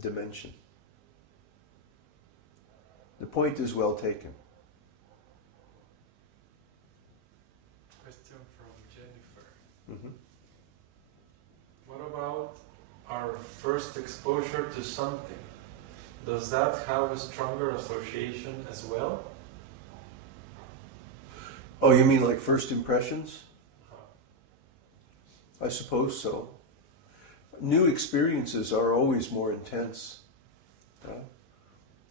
dimension. The point is well taken. Question from Jennifer. Mm-hmm. What about our first exposure to something? Does that have a stronger association as well? Oh, you mean like first impressions? I suppose so. New experiences are always more intense.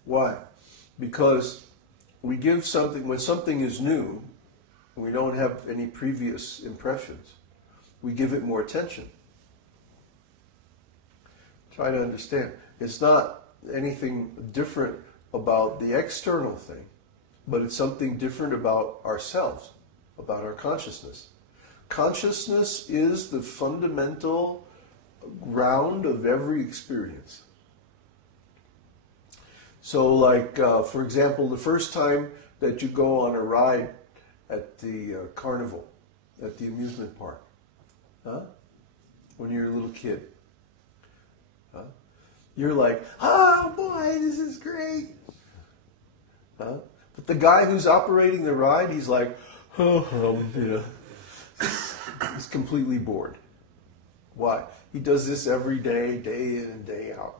Why? Because we give something, when something is new, and we don't have any previous impressions, we give it more attention. Try to understand. It's not anything different about the external thing, but it's something different about ourselves, about our consciousness. Consciousness is the fundamental ground of every experience. So like, for example, the first time that you go on a ride at the carnival, at the amusement park, when you're a little kid, you're like, oh boy, this is great. But the guy who's operating the ride, he's like, he's completely bored. Why? He does this every day, day in and day out.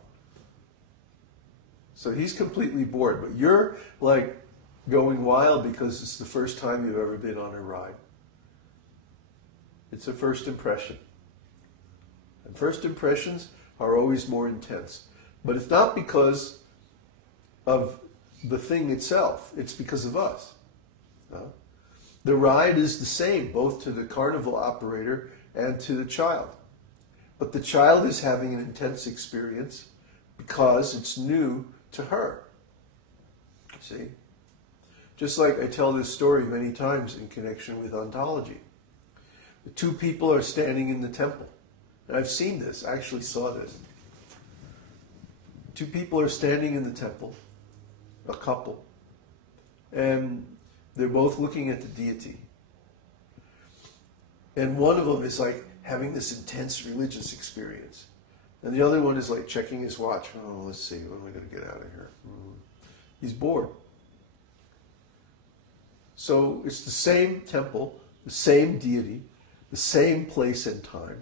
So he's completely bored, but you're like going wild because it's the first time you've ever been on a ride. It's a first impression. And first impressions are always more intense. But it's not because of the thing itself, it's because of us. The ride is the same, both to the carnival operator and to the child. But the child is having an intense experience because it's new to her. See? Just like I tell this story many times in connection with ontology. The two people are standing in the temple. And I've seen this, I actually saw this. Two people are standing in the temple, a couple, and they're both looking at the deity. And one of them is like having this intense religious experience. And the other one is like checking his watch. Oh, let's see, when am I going to get out of here? He's bored. So it's the same temple, the same deity, the same place and time.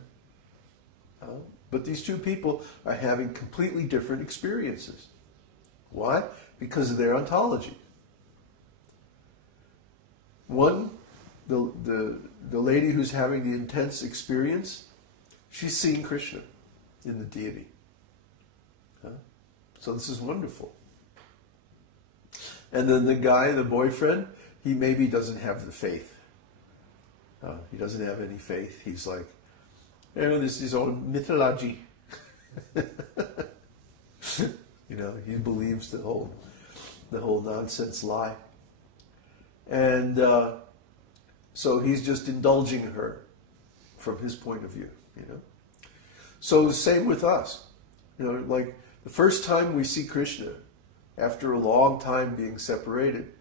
But these two people are having completely different experiences. Why? Because of their ontology. One, the lady who's having the intense experience, she's seeing Krishna in the deity. So this is wonderful. And then the guy, the boyfriend, he maybe doesn't have the faith. He doesn't have any faith. He's like, this is all mythology. He believes the whole nonsense lie. And so he's just indulging her from his point of view, So same with us. Like the first time we see Krishna, after a long time being separated,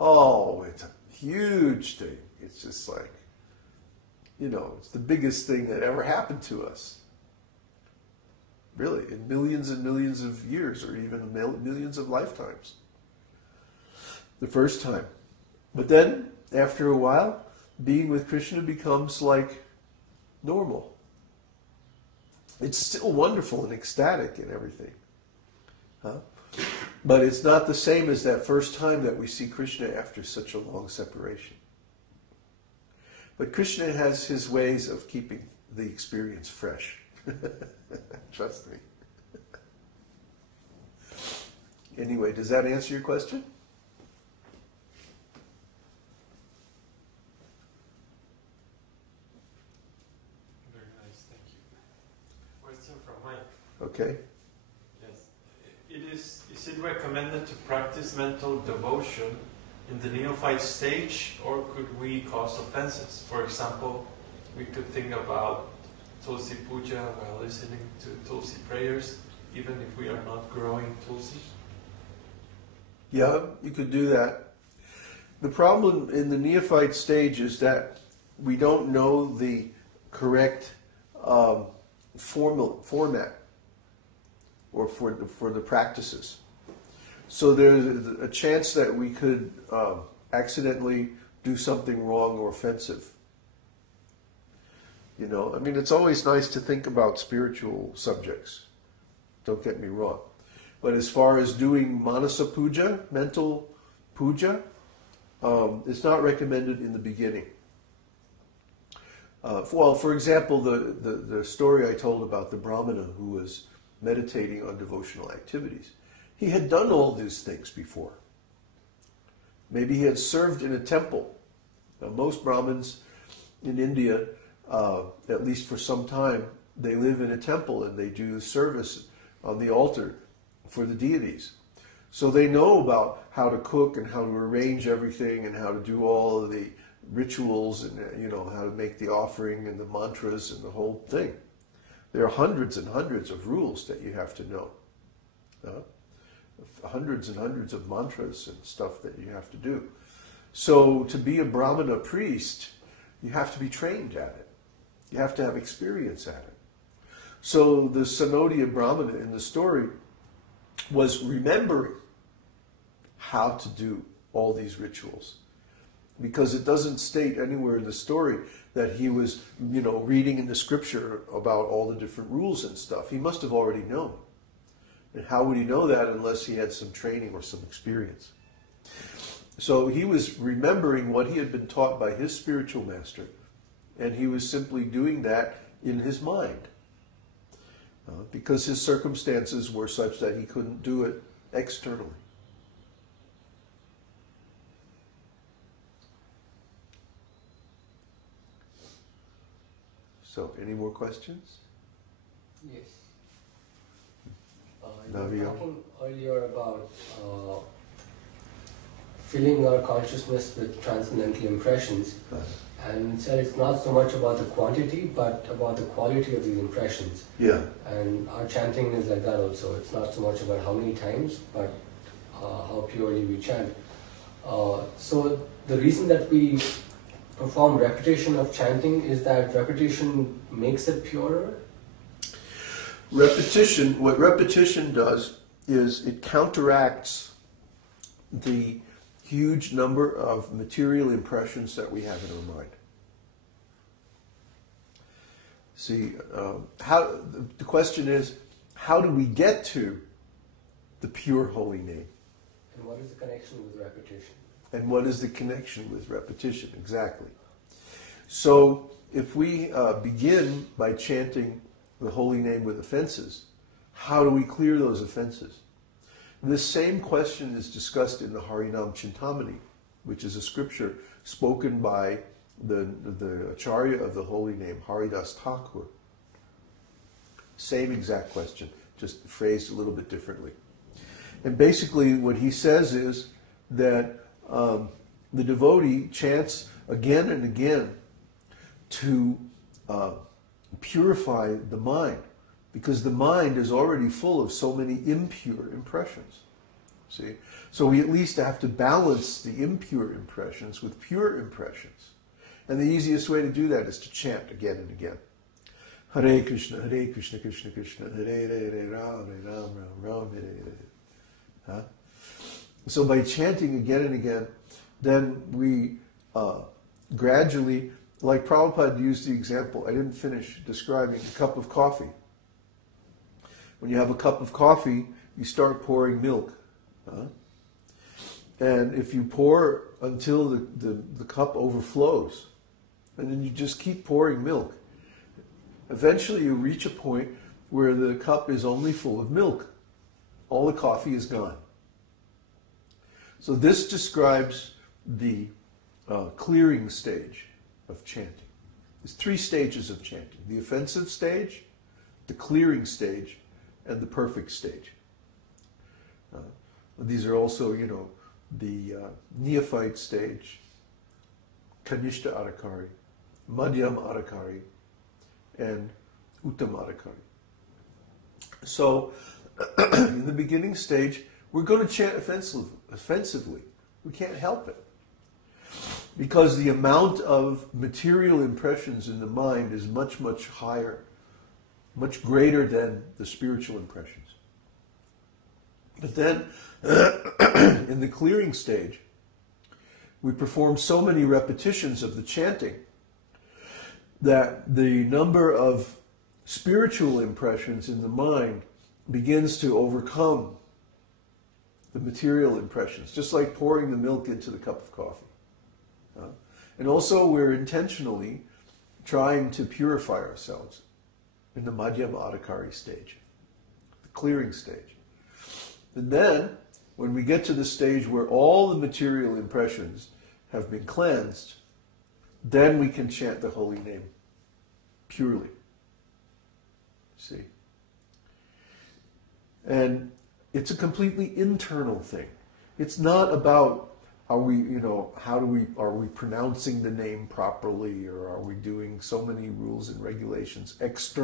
it's a huge thing. It's just like, it's the biggest thing that ever happened to us. Really, in millions and millions of years, or even millions of lifetimes. The first time. But then, after a while, being with Krishna becomes like normal. It's still wonderful and ecstatic and everything. But it's not the same as that first time that we see Krishna after such a long separation. But Krishna has his ways of keeping the experience fresh. Trust me. Anyway, does that answer your question? Very nice, thank you. Question from Mike. Okay. Yes. Is it recommended to practice mental devotion in the neophyte stage, or could we cause offenses? For example, we could think about Tulsi Puja while listening to Tulsi prayers, even if we are not growing Tulsi? Yeah, you could do that. The problem in the neophyte stage is that we don't know the correct format. or for the practices. So there's a chance that we could accidentally do something wrong or offensive. You know, I mean, it's always nice to think about spiritual subjects. Don't get me wrong. But as far as doing manasa puja, mental puja, it's not recommended in the beginning. Well, for example, the story I told about the Brahmana who was meditating on devotional activities. He had done all these things before. Maybe he had served in a temple. Now, most Brahmins in India, at least for some time, they live in a temple and they do service on the altar for the deities. So they know about how to cook and how to arrange everything and how to do all of the rituals and, you know, how to make the offering and the mantras and the whole thing. There are hundreds and hundreds of rules that you have to know. Hundreds and hundreds of mantras and stuff that you have to do. So to be a Brahmana priest, you have to be trained at it. You have to have experience at it. So the Sanodiya Brahmana in the story was remembering how to do all these rituals. Because it doesn't state anywhere in the story that he was, you know, reading in the scripture about all the different rules and stuff. He must have already known. And how would he know that unless he had some training or some experience? So he was remembering what he had been taught by his spiritual master, and he was simply doing that in his mind. Because his circumstances were such that he couldn't do it externally. So, any more questions? Yes. You were talking earlier about filling our consciousness with transcendental impressions, and said it's not so much about the quantity, but about the quality of these impressions. Yeah. And our chanting is like that also. It's not so much about how many times, but how purely we chant. So the reason that we perform repetition of chanting is that repetition makes it purer? Repetition, what repetition does is it counteracts the huge number of material impressions that we have in our mind. See, the question is, how do we get to the pure holy name? And what is the connection with repetition? And what is the connection with repetition? Exactly. So, if we begin by chanting the holy name with offenses, how do we clear those offenses? This same question is discussed in the Harinam Chintamani, which is a scripture spoken by the Acharya of the holy name, Haridas Thakur. Same exact question, just phrased a little bit differently. And basically what he says is that the devotee chants again and again to purify the mind, because the mind is already full of so many impure impressions. See? So we at least have to balance the impure impressions with pure impressions. And the easiest way to do that is to chant again and again. Hare Krishna, Krishna Krishna, Hare Hare, Ram, Ram, Ram, Hare Hare. So by chanting again and again, then we gradually, like Prabhupada used the example, I didn't finish describing the cup of coffee. When you have a cup of coffee, you start pouring milk. And if you pour until the cup overflows, and then you just keep pouring milk, eventually you reach a point where the cup is only full of milk. All the coffee is gone. So this describes the clearing stage of chanting. There's 3 stages of chanting: the offensive stage, the clearing stage, and the perfect stage. These are also, the neophyte stage, kanishta adhikari, madhyam adhikari, and uttam adhikari. So, in the beginning stage, we're going to chant offensively. We can't help it. Because the amount of material impressions in the mind is much, much higher, much greater than the spiritual impressions. But then, in the clearing stage, we perform so many repetitions of the chanting that the number of spiritual impressions in the mind begins to overcome the material impressions, just like pouring the milk into the cup of coffee. And also we're intentionally trying to purify ourselves in the madhyama adhikari stage, the clearing stage. And then, when we get to the stage where all the material impressions have been cleansed, then we can chant the holy name purely. See? And it's a completely internal thing. It's not about are we pronouncing the name properly, or are we doing so many rules and regulations external